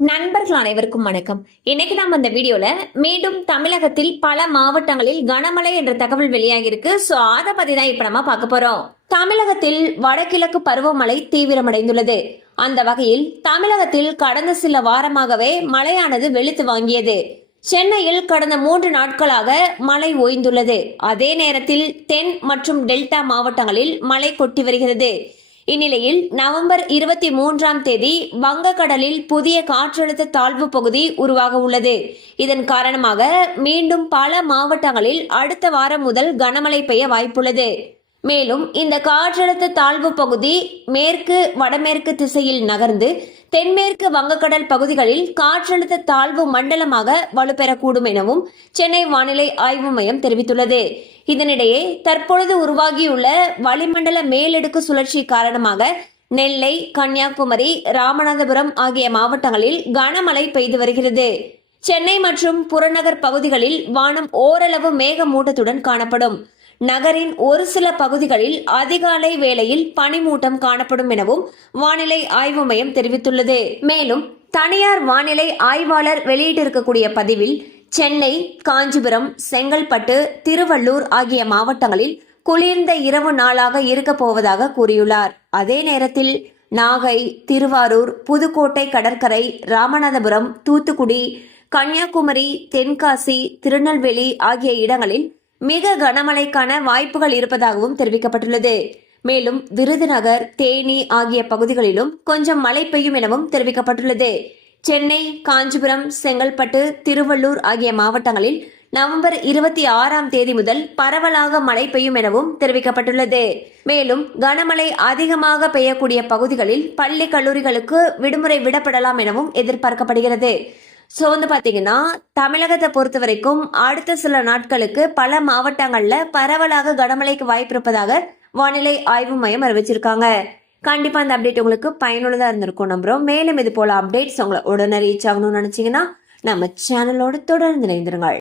நண்பர்கள் அனைவருக்கும் வணக்கம். இன்னைக்கு நாம் இந்த வீடியோல மீண்டும் தமிழகத்தில் பல மாவட்டங்களில் கனமழை என்ற தகவல் வெளியாகிருக்கு சோ அதை பத்தி தான் இப்ப நம்ம பார்க்க போறோம். தமிழகத்தில் வடகிழக்கு பருவமழை தீவிரமடைந்துள்ளது. அந்த வகையில் தமிழகத்தில் கடந்த சில வாரமாகவே மழையானது வெளுத்து வாங்கியது. சென்னையில் கடந்த மூன்று நாட்களாக மழை ஓய்ந்துள்ளது. அதே நேரத்தில் தென் மற்றும் டெல்டா மாவட்டங்களில் மழை கொட்டி வருகிறது. இந்நிலையில் நவம்பர் இருபத்தி மூன்றாம் தேதி வங்கக்கடலில் புதிய காற்றழுத்த தாழ்வு பகுதி உருவாக உள்ளது. இதன் காரணமாக மீண்டும் பல மாவட்டங்களில் அடுத்த வாரம் முதல் கனமழை பெய்ய வாய்ப்புள்ளது. மேலும் இந்த காற்றழுத்த தாழ்வு பகுதி மேற்கு வடமேற்கு திசையில் நகர்ந்து தென்மேற்கு வங்கக்கடல் பகுதிகளில் காற்றழுத்த தாழ்வு மண்டலமாக வலுப்பெறக்கூடும் எனவும் சென்னை வானிலை ஆய்வு மையம் தெரிவித்துள்ளது. இதனிடையே தற்பொழுது உருவாகியுள்ள வளிமண்டல மேலடுக்கு சுழற்சி காரணமாக நெல்லை கன்னியாகுமரி ராமநாதபுரம் ஆகிய மாவட்டங்களில் கனமழை பெய்து வருகிறது. சென்னை மற்றும் புறநகர் பகுதிகளில் வானம் ஓரளவு மேகமூட்டத்துடன் காணப்படும். நகரின் ஒரு சில பகுதிகளில் அதிகாலை வேளையில் பனிமூட்டம் காணப்படும் எனவும் வானிலை ஆய்வு மையம் தெரிவித்துள்ளது. மேலும் தனியார் வானிலை ஆய்வாளர் வெளியிட்டிருக்கக்கூடிய பதிவில் சென்னை காஞ்சிபுரம் செங்கல்பட்டு திருவள்ளூர் ஆகிய மாவட்டங்களில் குளிர்ந்த இரவு நாளாக இருக்கப் போவதாக கூறியுள்ளார். அதே நேரத்தில் நாகை திருவாரூர் புதுக்கோட்டை கடற்கரை ராமநாதபுரம் தூத்துக்குடி கன்னியாகுமரி தென்காசி திருநெல்வேலி ஆகிய இடங்களில் மிக கனமழைக்கான வாய்ப்புகள் இருப்பதாகவும் தெரிவிக்கப்பட்டுள்ளது. மேலும் விருதுநகர் தேனி ஆகிய பகுதிகளிலும் கொஞ்சம் மழை பெய்யும் எனவும் தெரிவிக்கப்பட்டுள்ளது. சென்னை காஞ்சிபுரம் செங்கல்பட்டு திருவள்ளூர் ஆகிய மாவட்டங்களில் நவம்பர் இருபத்தி ஆறாம் தேதி முதல் பரவலாக மழை பெய்யும் எனவும் தெரிவிக்கப்பட்டுள்ளது. மேலும் கனமழை அதிகமாக பெய்யக்கூடிய பகுதிகளில் பள்ளி கல்லூரிகளுக்கு விடுமுறை விடப்படலாம் எனவும் எதிர்பார்க்கப்படுகிறது. ஸோ வந்து பார்த்தீங்கன்னா தமிழகத்தை பொறுத்த வரைக்கும் அடுத்த சில நாட்களுக்கு பல மாவட்டங்களில் பரவலாக கனமழைக்கு வாய்ப்பு இருப்பதாக வானிலை ஆய்வு மையம் அறிவிச்சிருக்காங்க. கண்டிப்பாக அந்த அப்டேட் உங்களுக்கு பயனுள்ளதாக இருந்திருக்கும் நம்புறோம். மேலும் இது போல அப்டேட்ஸ் உங்களை உடனே ரீச் ஆகணும்னு நினச்சிங்கன்னா நம்ம சேனலோடு தொடர்ந்து இணைந்திருங்கள்.